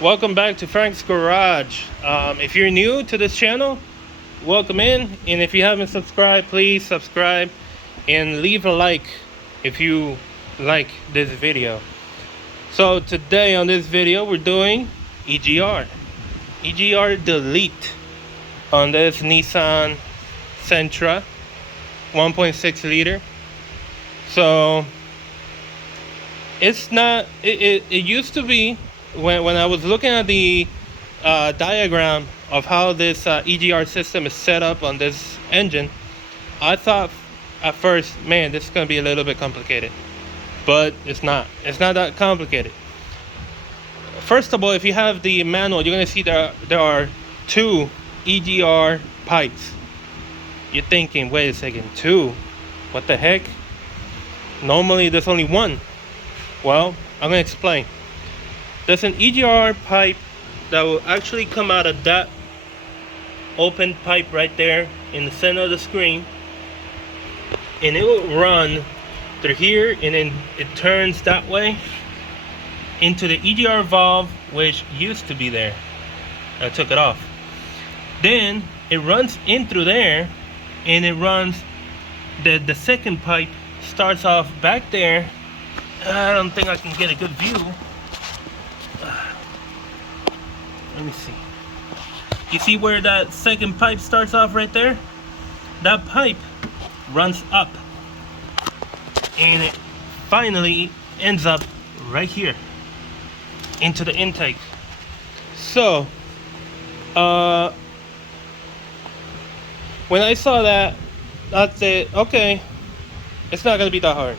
Welcome back to Frank's Garage. If you're new to this channel, welcome in, and if you haven't subscribed, please subscribe and leave a like if you like this video. So today on this video we're doing EGR delete on this Nissan Sentra 1.6 liter. So it's not, it used to be, when I was looking at the diagram of how this EGR system is set up on this engine, I thought at first, man, this is going to be a little bit complicated. But it's not that complicated. First of all, if you have the manual, you're going to see there are two EGR pipes. You're thinking, wait a second, two? What the heck? Normally there's only one. Well, I'm going to explain. There's an EGR pipe that will actually come out of that open pipe right there in the center of the screen, and it will run through here, and then it turns that way into the EGR valve, which used to be there. I took it off. Then it runs in through there, and it runs, the second pipe starts off back there. I don't think I can get a good view. Let me see. You see where that second pipe starts off right there? That pipe runs up, and it finally ends up right here into the intake. So when I saw that, I said, okay, it's not gonna be that hard.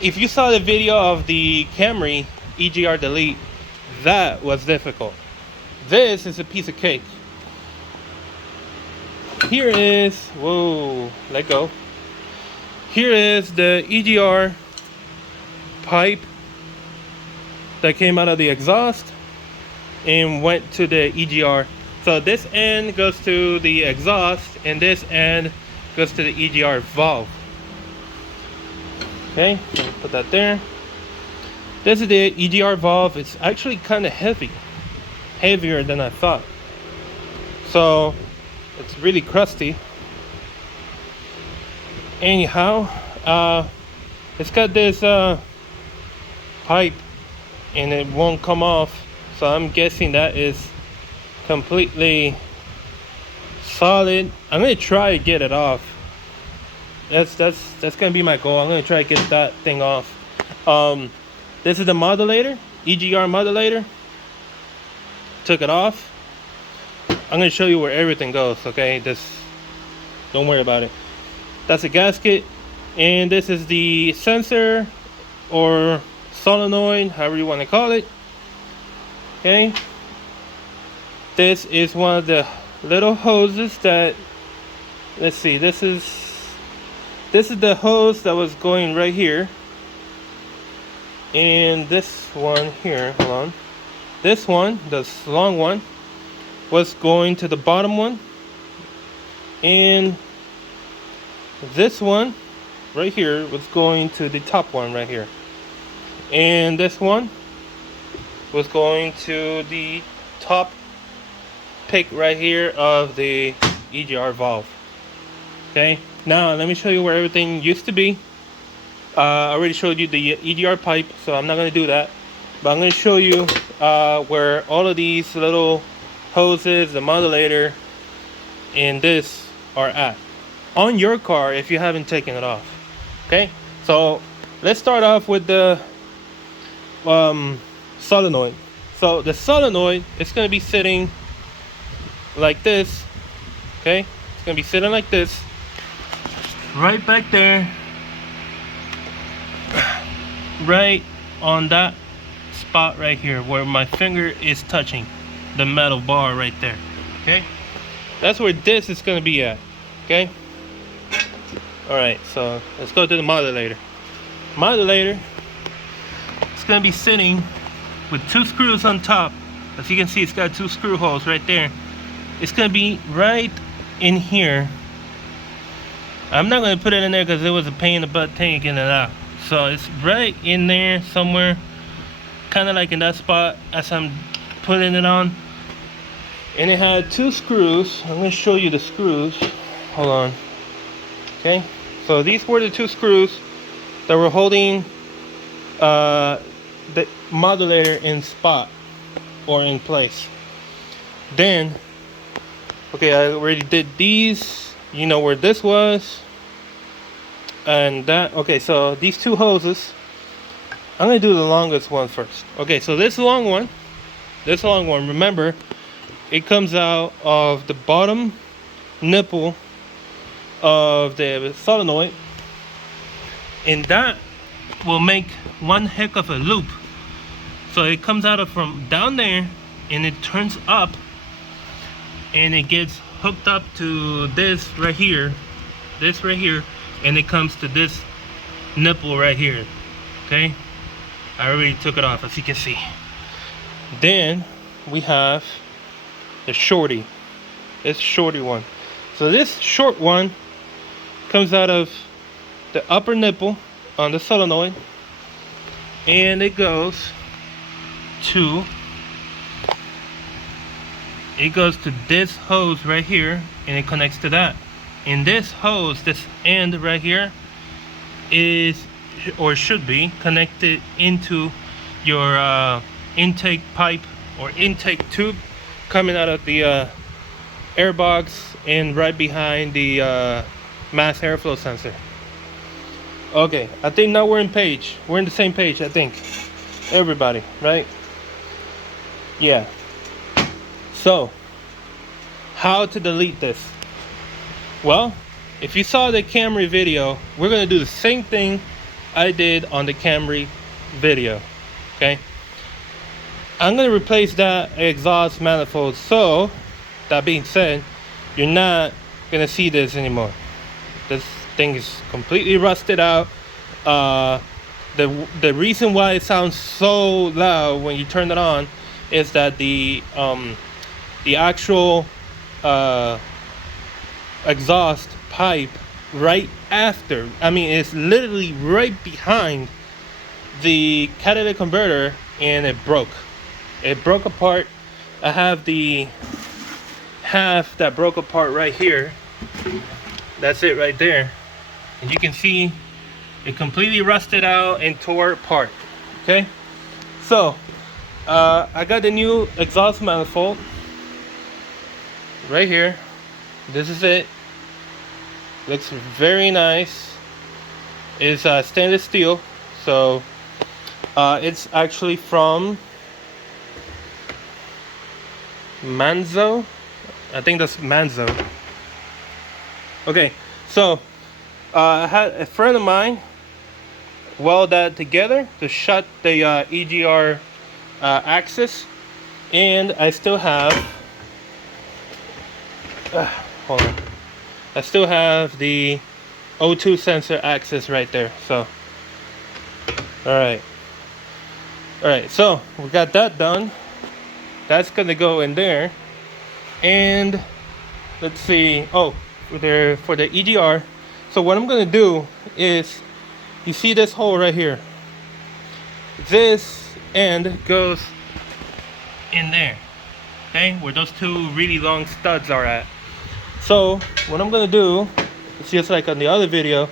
If you saw the video of the Camry EGR delete, that was difficult. This is a piece of cake. Here is, whoa, let go. Here is the EGR pipe that came out of the exhaust and went to the EGR. So this end goes to the exhaust, and this end goes to the EGR valve. Okay, so put that there. This is the EGR valve. It's actually kind of heavy, heavier than I thought. So it's really crusty. Anyhow, it's got this pipe, and it won't come off. So I'm guessing that is completely solid. I'm gonna try to get it off. That's gonna be my goal. I'm gonna try to get that thing off. This is the modulator, EGR modulator. Took it off. I'm gonna show you where everything goes, okay? Just don't worry about it. That's a gasket, and this is the sensor or solenoid, however you want to call it. Okay. This is one of the little hoses that, let's see, this is the hose that was going right here. And this one here, hold on. This one, this long one, was going to the bottom one. And this one right here was going to the top one right here. And this one was going to the top pick right here of the EGR valve. Okay, now let me show you where everything used to be. I already showed you the EGR pipe, so I'm not going to do that. But I'm going to show you where all of these little hoses, the modulator, and this are at on your car if you haven't taken it off. Okay, so let's start off with the solenoid. So the solenoid is going to be sitting like this. Okay, it's going to be sitting like this, right back there, right on that spot right here where my finger is touching the metal bar right there. Okay, that's where this is going to be at. Okay, all right, so let's go to the modulator. Modulator, it's going to be sitting with two screws on top. As you can see, it's got two screw holes right there. It's going to be right in here. I'm not going to put it in there because it was a pain in the butt getting it out. So it's right in there somewhere, kind of like in that spot as I'm putting it on. And it had 2 screws. I'm going to show you the screws. Hold on. Okay, so these were the 2 screws that were holding the modulator in spot or in place. Then, okay, I already did these. You know where this was. And that, okay, so these 2 hoses, I'm going to do the longest one first. Okay, so this long one, remember, it comes out of the bottom nipple of the solenoid, and that will make one heck of a loop. So it comes out of from down there, and it turns up, and it gets hooked up to this right here, and it comes to this nipple right here. Okay, I already took it off, as you can see. Then we have the shorty, this shorty one. So this short one comes out of the upper nipple on the solenoid, and it goes to this hose right here, and it connects to that. And this hose, this end right here, is or should be connected into your intake pipe or intake tube coming out of the air box and right behind the mass airflow sensor. Okay, I think now we're in the same page, I think. Everybody, right? Yeah. So, how to delete this? Well, if you saw the Camry video, we're going to do the same thing I did on the Camry video. Okay? I'm going to replace that exhaust manifold. So, that being said, you're not going to see this anymore. This thing is completely rusted out. The reason why it sounds so loud when you turn it on is that the actual exhaust pipe right after, I mean, it's literally right behind the catalytic converter, and it broke apart. I have the half that broke apart right here. That's it right there, and you can see it completely rusted out and tore apart. Okay, so I got the new exhaust manifold right here. This is it. Looks very nice. It's stainless steel, so it's actually from Manzo. I think that's Manzo. Okay, so I had a friend of mine weld that together to shut the EGR axis, and I still have hold on. I still have the O2 sensor axis right there. So, all right. So we got that done. That's gonna go in there, and let's see. Oh, for the EGR. So what I'm gonna do is, you see this hole right here. This end goes in there. Okay, where those 2 really long studs are at. So what I'm gonna do, it's just like on the other video.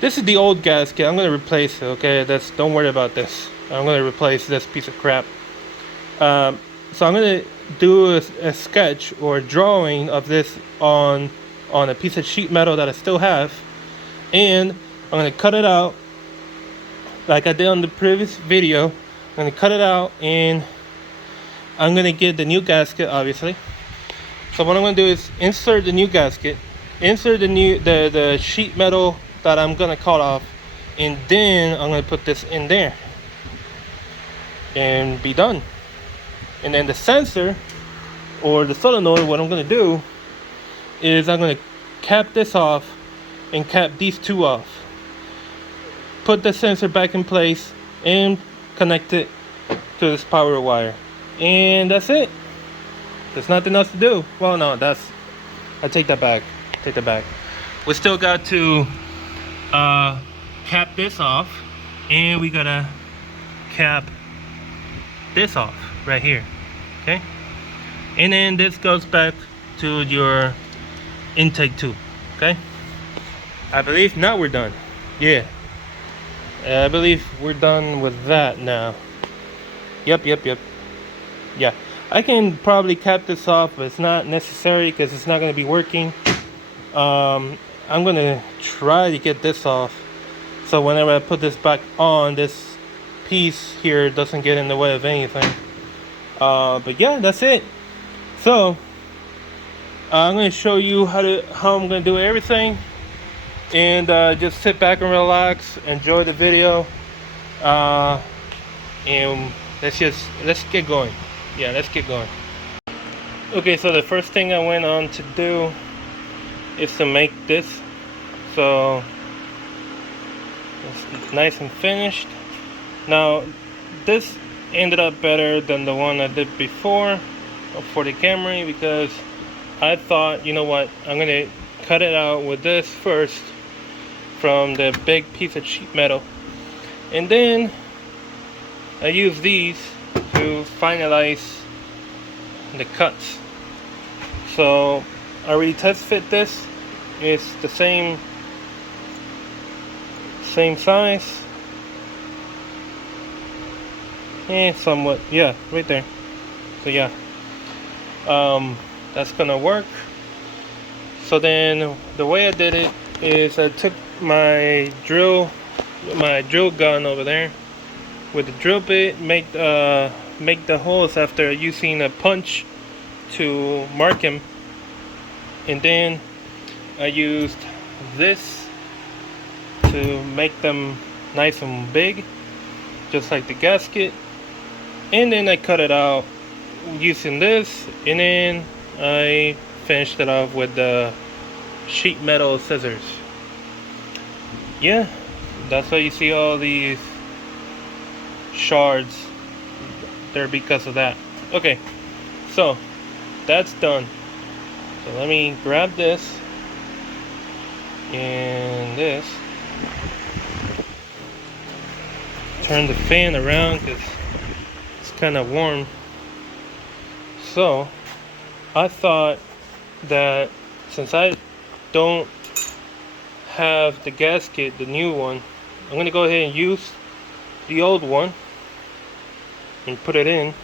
This is the old gasket. I'm gonna replace it. Okay, don't worry about this. I'm gonna replace this piece of crap. So I'm gonna do a sketch or a drawing of this on a piece of sheet metal that I still have, and I'm gonna cut it out like I did on the previous video. I'm gonna cut it out, and I'm gonna get the new gasket, obviously. So what I'm gonna do is insert the new gasket, insert the sheet metal that I'm gonna cut off, and then I'm gonna put this in there and be done. And then the sensor or the solenoid, what I'm gonna do is I'm gonna cap this off and cap these 2 off. Put the sensor back in place and connect it to this power wire, and that's it. There's nothing else to do. Well, no, I take that back. We still got to cap this off, and we gotta cap this off right here. Okay, and then this goes back to your intake tube. Okay, I believe now we're done. Yeah, I believe we're done with that now. Yep. Yeah, I can probably cap this off, but it's not necessary because it's not going to be working. I'm going to try to get this off, so whenever I put this back on, this piece here doesn't get in the way of anything. But yeah, that's it. So I'm going to show you how I'm going to do everything, and just sit back and relax, enjoy the video, and let's get going. Yeah, let's get going. Okay, so the first thing I went on to do is to make this, so it's nice and finished. Now this ended up better than the one I did before for the Camry, because I thought, you know what, I'm gonna cut it out with this first from the big piece of sheet metal, and then I use these to finalize the cuts. So I already test fit this. It's the same size, somewhat, yeah, right there. So yeah, that's gonna work. So then the way I did it is I took my drill gun over there with the drill bit, make the holes after using a punch to mark them, and then I used this to make them nice and big, just like the gasket, and then I cut it out using this, and then I finished it off with the sheet metal scissors. Yeah, that's why you see all these shards there, because of that. Okay, so that's done. So let me grab this and this, turn the fan around because it's kind of warm. So I thought that since I don't have the gasket, the new one, I'm going to go ahead and use the old one and put it in.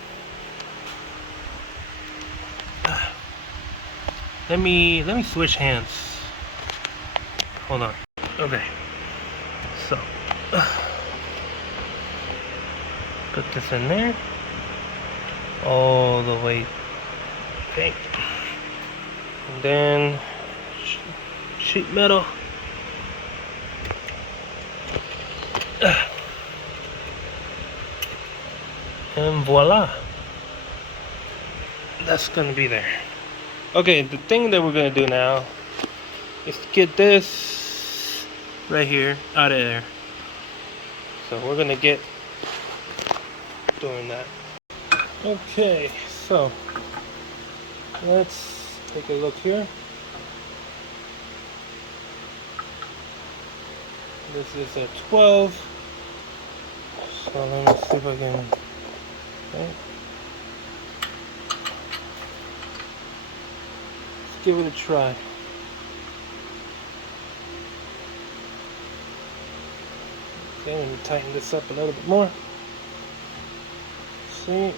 Let me switch hands. Hold on. Okay. So put this in there all the way. Okay. And then sheet metal. And voila, that's gonna be there. Okay, the thing that we're gonna do now is to get this right here out of there. So we're gonna get doing that. Okay, so let's take a look here. This is a 12. So let me see if I can. Okay. Let's give it a try. Okay, let me tighten this up a little bit more. See?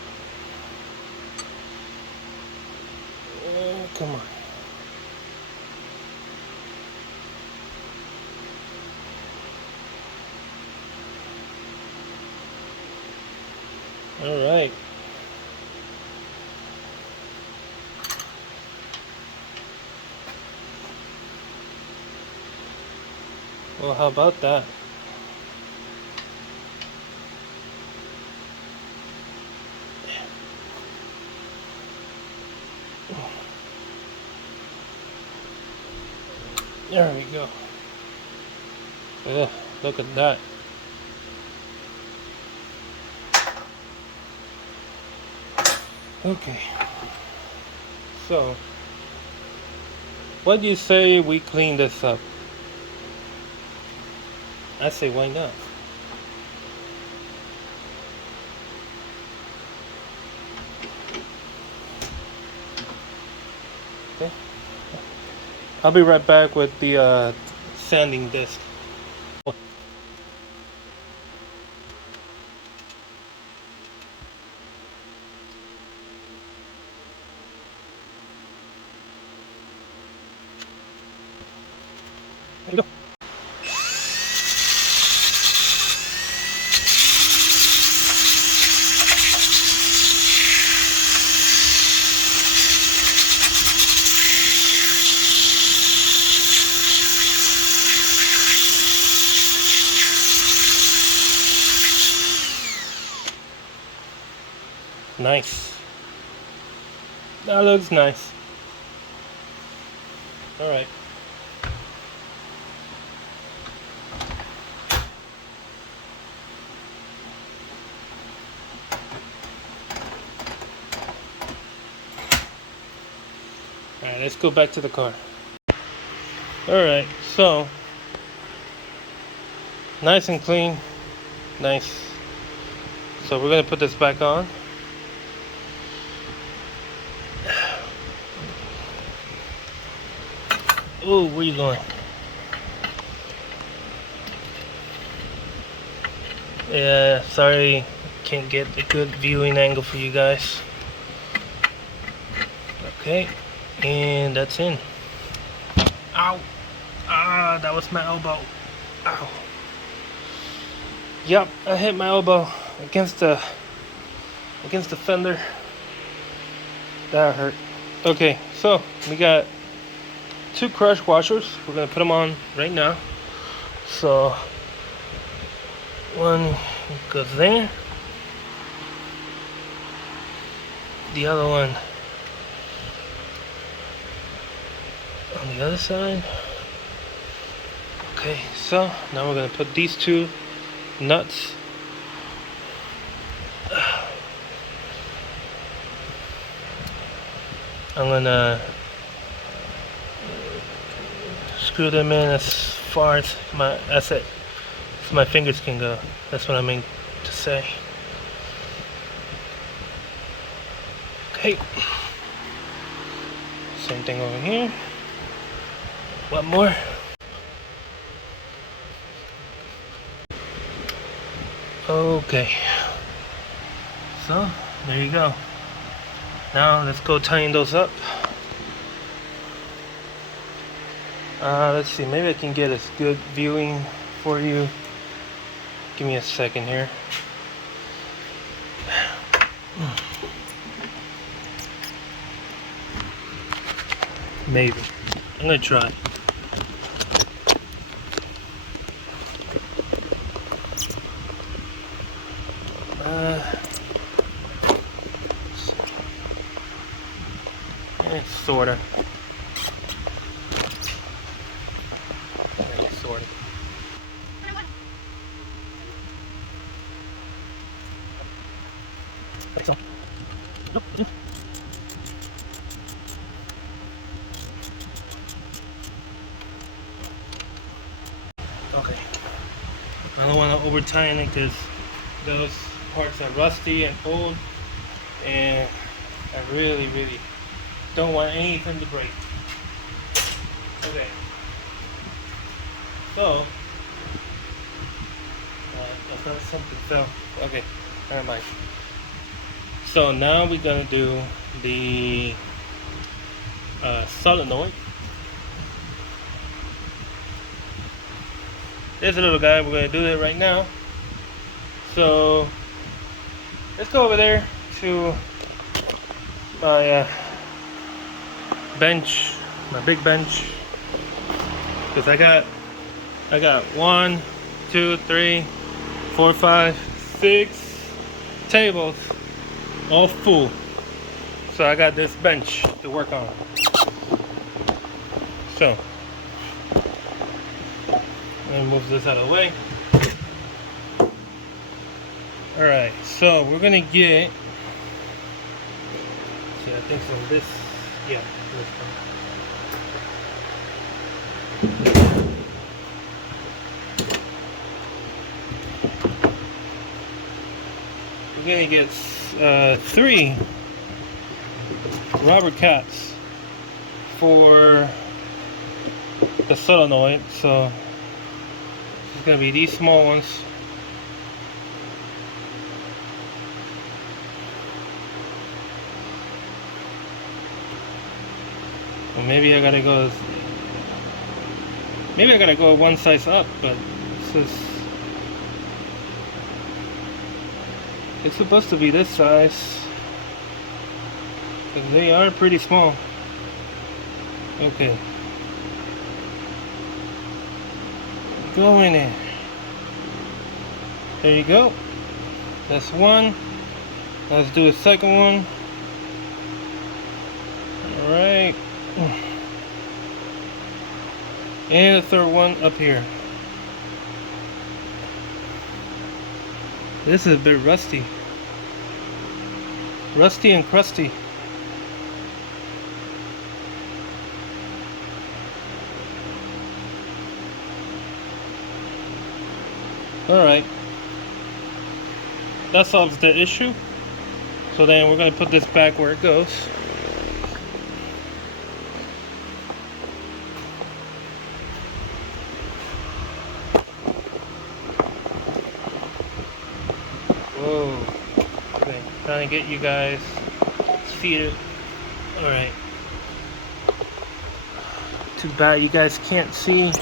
Come on. All right. Well, how about that? There we go. Yeah, look at that. Okay. So, what do you say we clean this up? I say, why not? I'll be right back with the sanding disc. There you go. Nice. That looks nice. All right. All right, let's go back to the car. All right, so nice and clean. Nice. So we're gonna put this back on. Oh, where you going? Yeah, sorry, can't get a good viewing angle for you guys. Okay, and that's in. Ow! Ah, that was my elbow. Ow. Yep, I hit my elbow against the fender. That hurt. Okay, so we got 2 crush washers. We're gonna put them on right now. So one goes there. The other one on the other side. Okay, so now we're gonna put these 2 nuts. I'm gonna screw them in as far as my fingers can go. That's what I mean to say. Okay. Same thing over here. One more. Okay. So there you go. Now let's go tighten those up. Let's see, maybe I can get a good viewing for you. Give me a second here. Maybe. I'm gonna try. Sorta. Sorta. Like so. Nope. Okay. I don't want to over tighten it because those parts are rusty and old, and I really don't want anything to break. Okay. So, I thought something fell. Okay, never mind. So now we're gonna do the solenoid. There's a little guy. We're gonna do it right now. So let's go over there to my bench, my big bench, because I got 1, 2, 3, 4, 5, 6 tables all full. So I got this bench to work on. So I'm gonna move this out of the way. All right, so we're gonna get. See, I think from this. Yeah. We're gonna get 3 rubber caps for the solenoid. So it's gonna be these small ones. Well, maybe I gotta go one size up, but it's supposed to be this size, because they are pretty small. Okay, go in there. There you go. That's one. Let's do a second one. All right, and the third one up here. This is a bit rusty and crusty. Alright, that solves the issue. So then we're going to put this back where it goes. Whoa. Okay, trying to get you guys seated. Alright. Too bad you guys can't see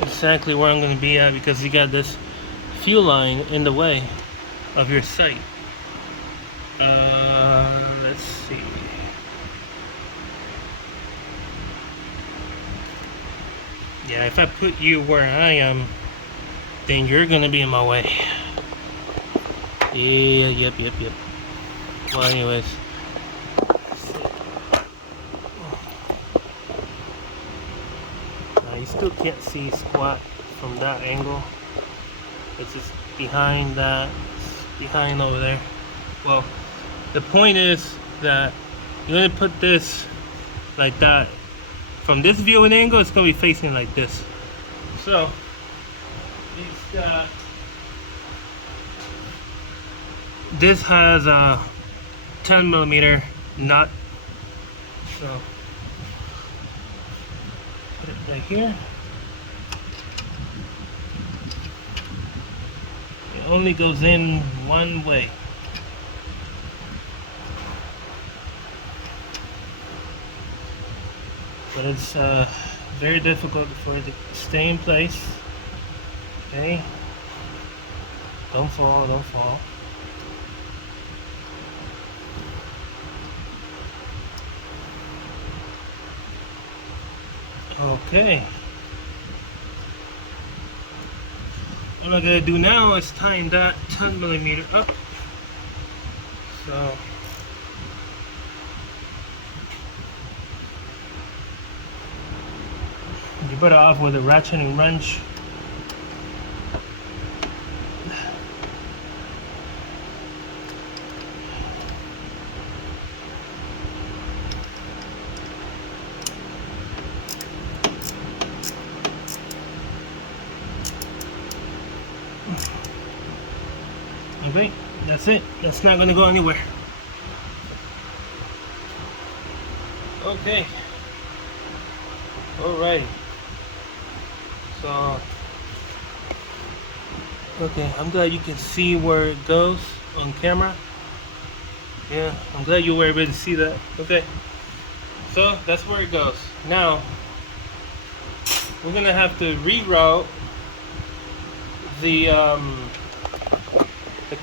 exactly where I'm going to be at, because you got this fuel line in the way of your sight. Let's see. Yeah, if I put you where I am, then you're gonna be in my way. Yeah, yep. Well, anyways. You still can't see squat from that angle. It's just behind that, behind over there. Well, the point is that you're gonna put this like that. From this viewing angle, it's gonna be facing like this. So it's got, this has a 10mm nut. So put it right here. It only goes in one way. But it's very difficult for it to stay in place. Okay, don't fall. Okay, all I'm gonna do now is tighten that 10mm up. So you better off with a ratcheting wrench. Okay, that's it. That's not gonna go anywhere. Okay. Alrighty. So, okay, I'm glad you can see where it goes on camera. Yeah, I'm glad you were able to see that. Okay. So that's where it goes. Now we're gonna have to reroute the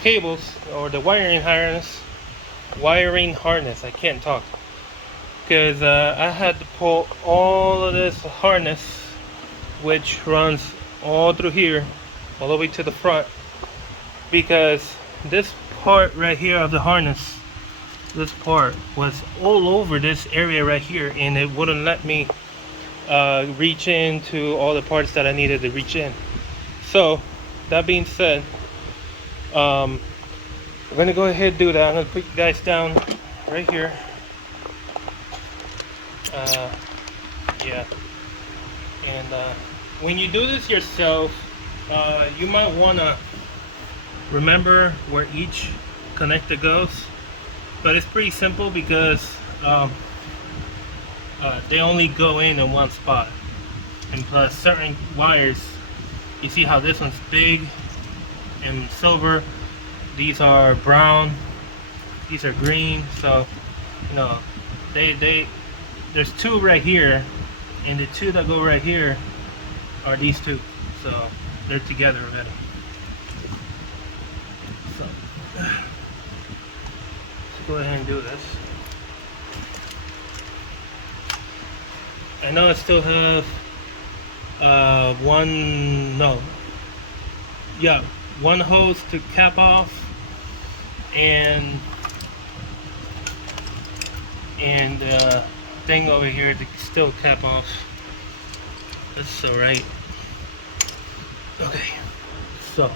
cables, or the wiring harness. I can't talk because I had to pull all of this harness, which runs all through here, all the way to the front, because this part right here of the harness, this part was all over this area right here, and it wouldn't let me reach into all the parts that I needed to reach in. So that being said, we're gonna go ahead and do that. I'm gonna put you guys down right here. Yeah, and when you do this yourself, you might want to remember where each connector goes, but it's pretty simple because they only go in one spot. And plus certain wires, you see how this one's big and silver, these are brown, these are green, so you know there's two right here, and the two that go right here are these two, so they're together already. So let's go ahead and do this. I know I still have one hose to cap off, and thing over here to still cap off. That's alright. Okay, so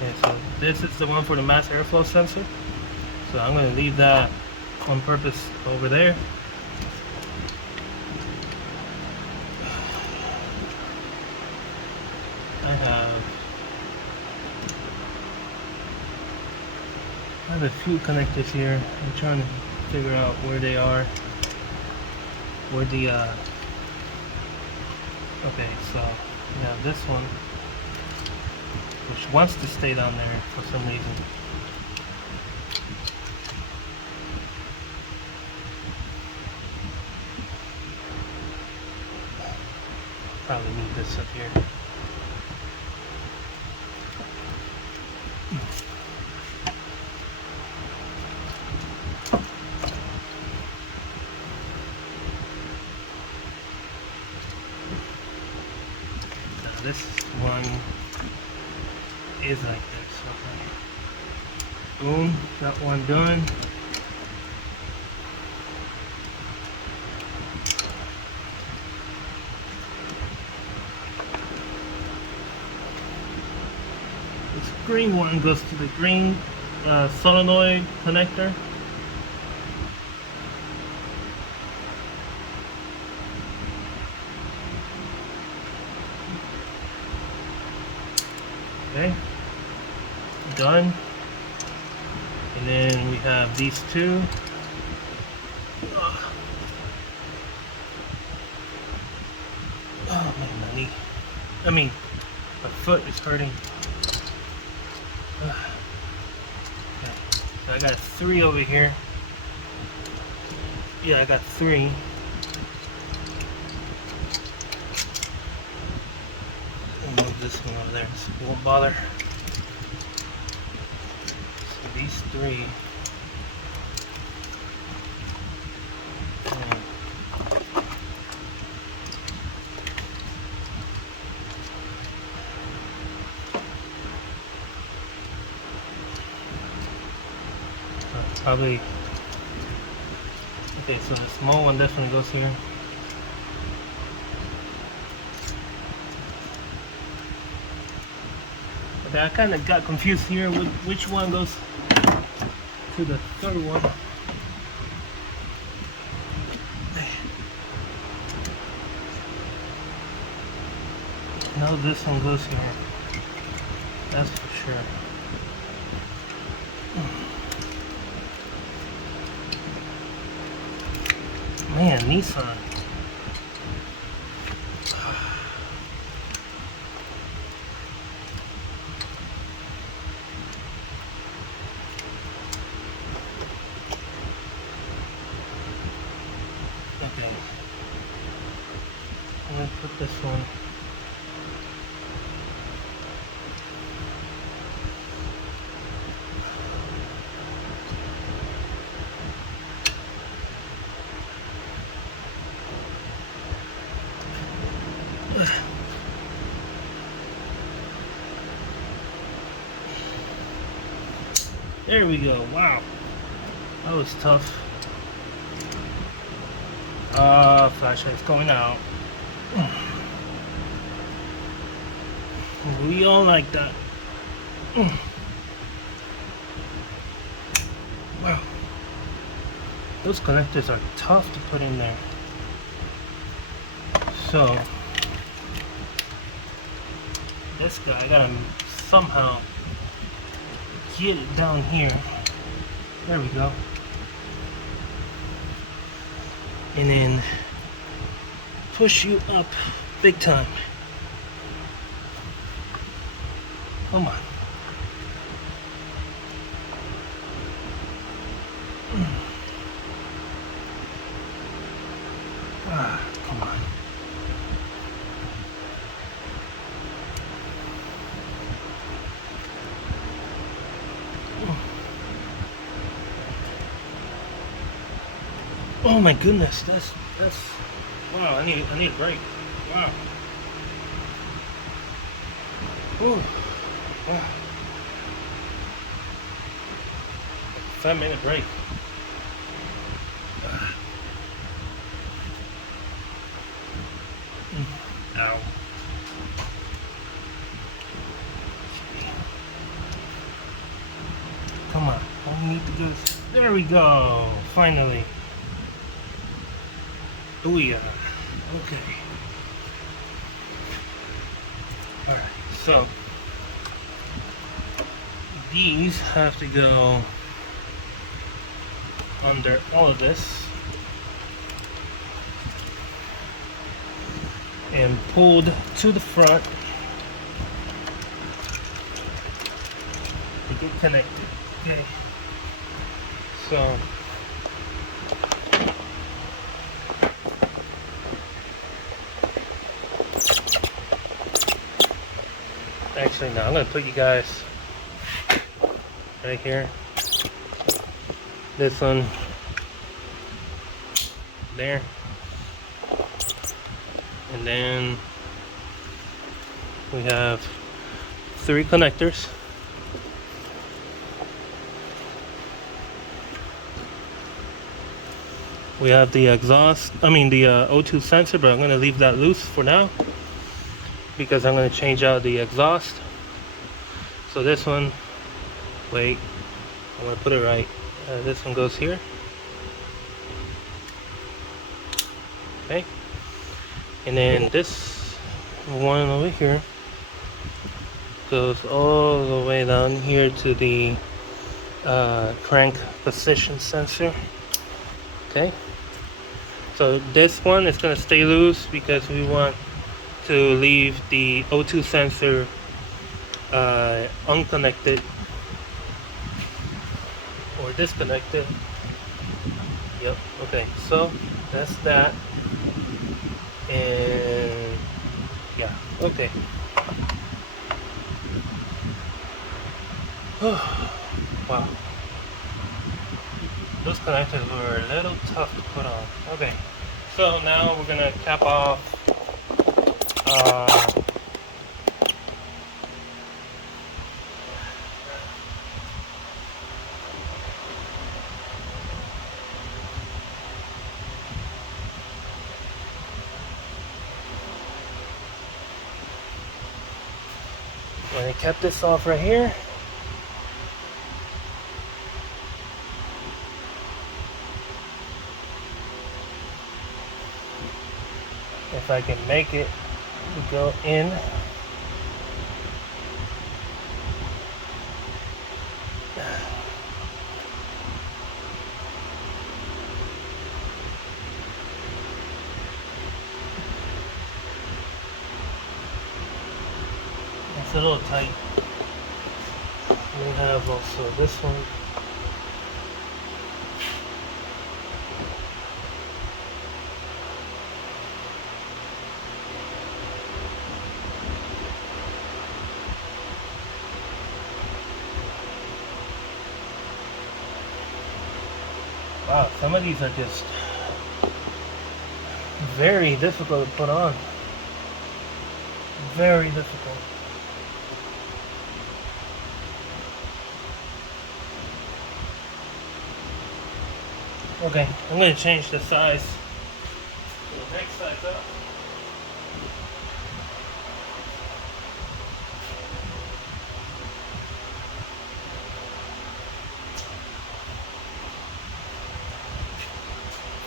okay, so this is the one for the mass airflow sensor. So I'm going to leave that on purpose over there. I have a few connectors here. I'm trying to figure out where they are. Where the okay, so we have this one, which wants to stay down there for some reason. Probably need this up here. Now this one is like this. Okay. Boom, got one done. This green one goes to the green solenoid connector. Okay, done. And then we have these two. Oh man, my knee. My foot is hurting. Okay, so I got 3 over here. Yeah, I got 3. I'll move this one over there so it won't bother. So these 3. Probably. Okay, so the small one definitely goes here. Okay, I kind of got confused here with which one goes to the third one. Now this one goes here. That's for sure. Man, Nissan. Okay. I'm gonna put this one. There we go. Wow, that was tough. Flashlight's going out. We all like that. Wow. Those connectors are tough to put in there. So, this guy, I gotta somehow get it down here. There we go. And then push you up big time. Come on. Ah, come on. Oh my goodness, that's wow, I need a break. Wow. Ooh. Wow. 5-minute break. Ow. Come on, all we need to go. There we go, finally. Oh yeah. Okay. Alright, so these have to go under all of this and pulled to the front to get connected. Okay. So actually, no, I'm going to put you guys right here. This one there. And then we have 3 connectors. We have the exhaust, the O2 sensor, but I'm going to leave that loose for now because I'm going to change out the exhaust. So this one, wait, I'm going to put it right. This one goes here. Okay. And then this one over here goes all the way down here to the crank position sensor. Okay. So this one is going to stay loose because we want to leave the O2 sensor unconnected or disconnected. Yep. Okay. So that's that. And yeah. Okay. Wow. Those connectors were a little tough to put on. Okay. So now we're gonna cap off when I kept this off right here. If I can make it to go in. It's a little tight. We have also this one. Wow, some of these are just very difficult to put on. Very difficult. Okay, I'm going to change the size to the next size up.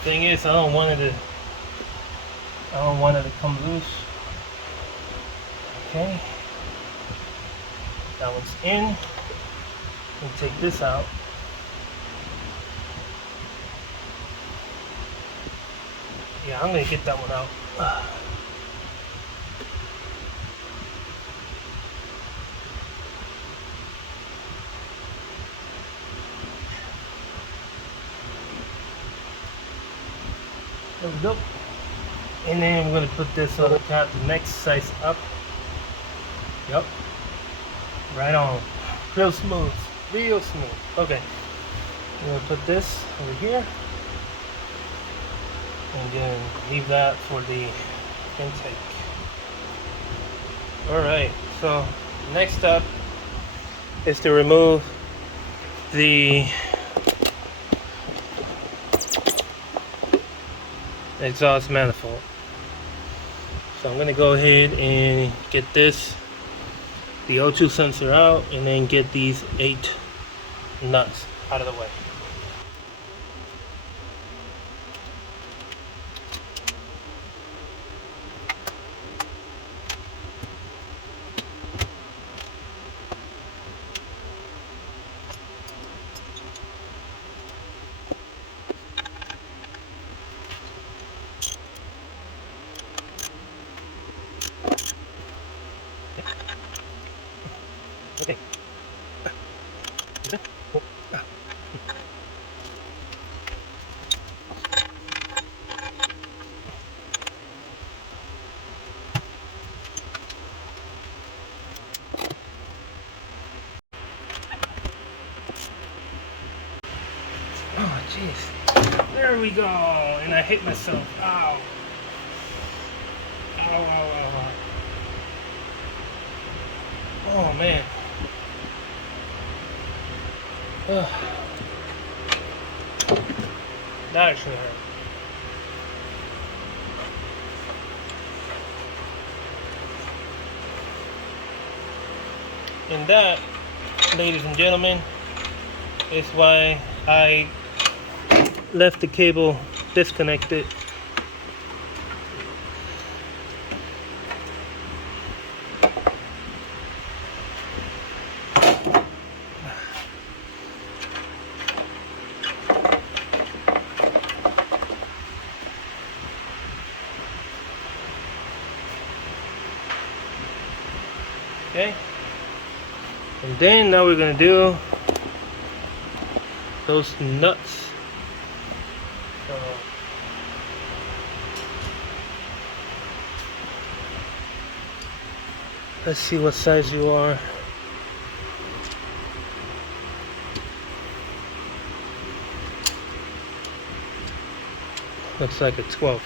Thing is, I don't want it to come loose. Okay, that one's in. Let me take this out. Yeah, I'm gonna get that one out. There we go. And then we're gonna put this on the top, the next size up. Yep. Right on. Real smooth. Real smooth. Okay. I'm gonna put this over here. And then leave that for the intake. Alright, so next up is to remove the exhaust manifold. So I'm gonna go ahead and get the O2 sensor out, and then get these 8 nuts out of the way. Okay. Oh, jeez. There we go. And I hit myself. Ow. Ow, ow, ow, ow. Oh, man. Ugh. That actually hurt. And that, ladies and gentlemen, is why I left the cable disconnected. Okay, and then now we're gonna do those nuts. So let's see what size you are. Looks like a 12.